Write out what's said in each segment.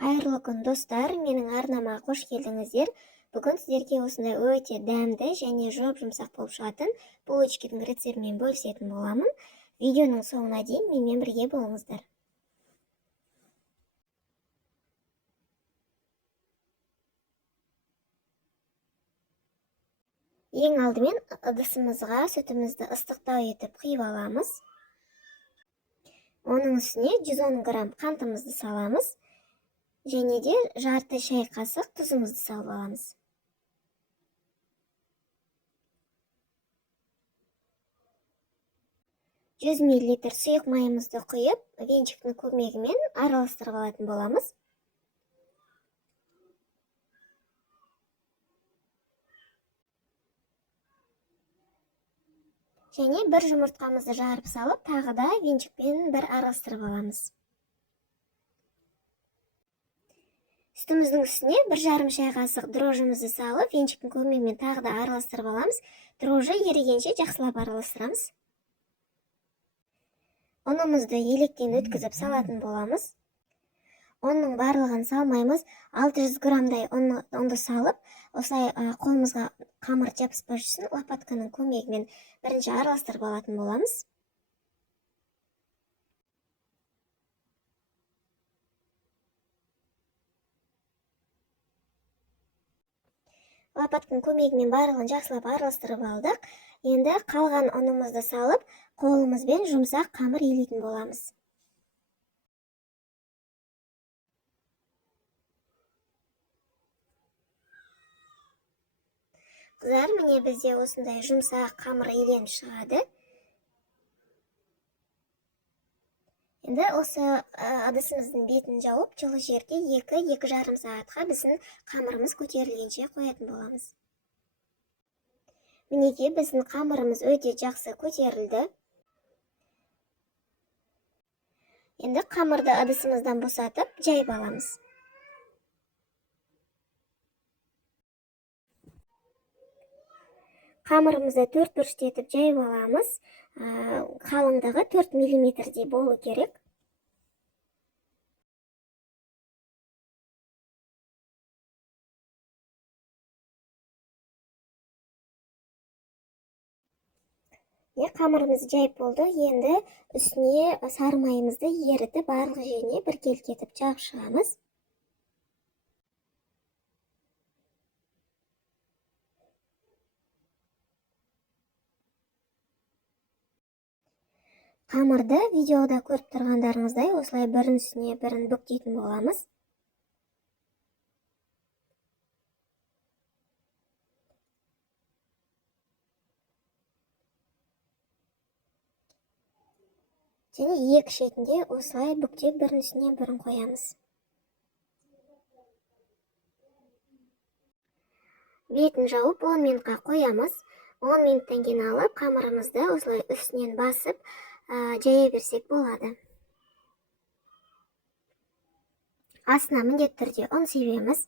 Қайырлы күн достар, менің арнама қош келдіңіздер. Бүгін сіздерге осындай өте дәмді және жұмсақ болып шығатын булочканың рецептімен бөлісетін боламын. Видеоның соңына дейін менімен бірге болыңыздар. Ең алдымен ыдысымызға сүтімізді ыстықтау етіп құйып аламыз. Оның үстіне 110 грамм қантымызды саламыз. Және де жарты шай қасық тұзымызды салып аламыз. Жүз миллилитр сұйық майымызды құйып, венчиктің көмегімен араластырып алатын боламыз. Және бір жұмыртқамызды жарып салып, тағы да венчикпен бір араластырып аламыз. Сүтіміздің үстіне 1,5 шай қасық дрожжымызды салып, венчиктің көмегімен тағы да араластырып аламыз. Дрожжы ерігенше жақсылап араластырамыз. Ұнымызды електен өткізіп салатын боламыз. Оның барлығын салмаймыз. 600 граммдай ұнды салып, осылай қолымызға қамыр жабыспай жүрсін, лопатканың көмегімен бірінші араластырып алатын боламыз. Лопатканың көмегімен барлығын жақсылап араластырып алдық. Енді қалған ұнымызды салып, қолымызбен жұмсақ қамыр илейтін боламыз. Қыздар, міне бізде осындай жұмсақ қамыр иленіп шығады. Енді осы ыдысымыздың бетін жауып, жылы жерге 2-2,5 сағатқа біздің қамырымыз көтерілгенше қоятын боламыз. Мінеки біздің қамырымыз өте жақсы көтерілді. Енді қамырды ыдысымыздан босатып, жайып аламыз. Қамырымызды 4 бұрыштетіп жайып аламыз. Қалыңдығы 4 мм болу керек. Қамырымыз жайып болды. Енді үстіне сары майымызды ерітіп, барлық жеріне біркелкі етіп жағып шығамыз. Қамырды видеода көріп тұрғандарыңыздай осылай бірін үстіне бірін бүктейтін боламыз. Және екі шетінде осылай бүктеп бірін үстіне бірін қоямыз. Бетін жауып 10 минутқа қоямыз. 10 минуттан кейін алып, қамырымызды осылай үстінен басып, жая берсек болады. Астына міндетті түрде ұн себеміз.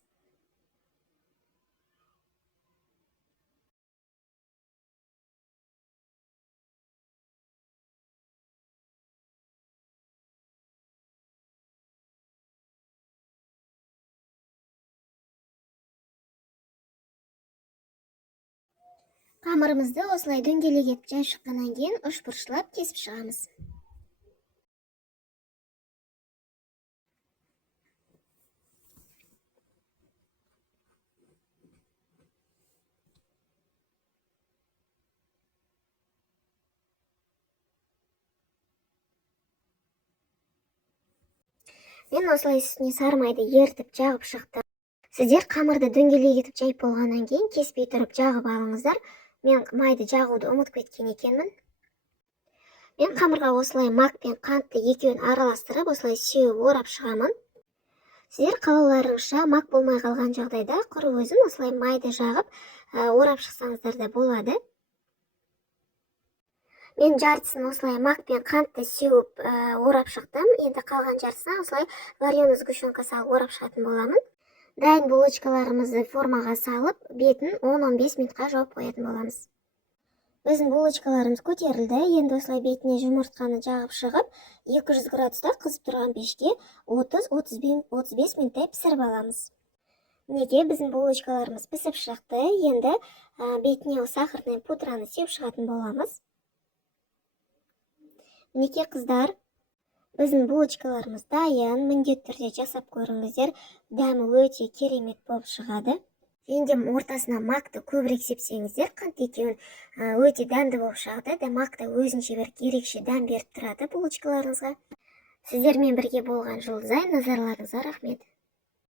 Қамырымызды осылай дөңгелек етіп жайып шыққаннан кейін үшбұрыштап кесіп шығамыз. Мен осылай үстіне сары майды ерітіп жағып шықтым. Сіздер қамырды дөңгелек етіп жайып болғаннан кейін кеспей тұрып жағып алыңыздар. Мен майды жағуды ұмытып кеткен екенмін. Мен қамырға осылай мак пен қантты екеуін араластырып, осылай сеуіп орап шығамын. Сіздер қалауларыңызша мак болмай қалған жағдайда құр өзін осылай майды жағып орап шықсаңыздар да болады. Мен жартысын осылай мак пен қантты сеуіп орап шықтым. Енді қалған жартысына осылай вареный сгущенка салып орап шығатын боламын. Дайын булочкаларымызды формаға салып, бетін 10-15 минутқа жауып қоятын боламыз. Біздің булочкаларымыз көтерілді. Енді осылай бетіне жұмыртқаны жағып шығып, 200 градуста қызып тұрған пешке 30-35 минуттай пісіріп аламыз. Неге біздің булочкаларымыз пісіп шықты. Енді бетіне сахарный пудраны сеп шығатын боламыз. Неге қыздар, біздің булочкаларымыз дайын, міндетті түрде жасап көріңіздер. Дәмі өте керемет болып шығады. Енді ортасына макты көбірек сепсеңіздер, қант екеуін өте дәмді болып шығады. Макты өзінше бір ерекше дәм беріп тұрады булочкаларыңызға. Сіздермен бірге болған Жұлдызай, назарларыңызға рахмет.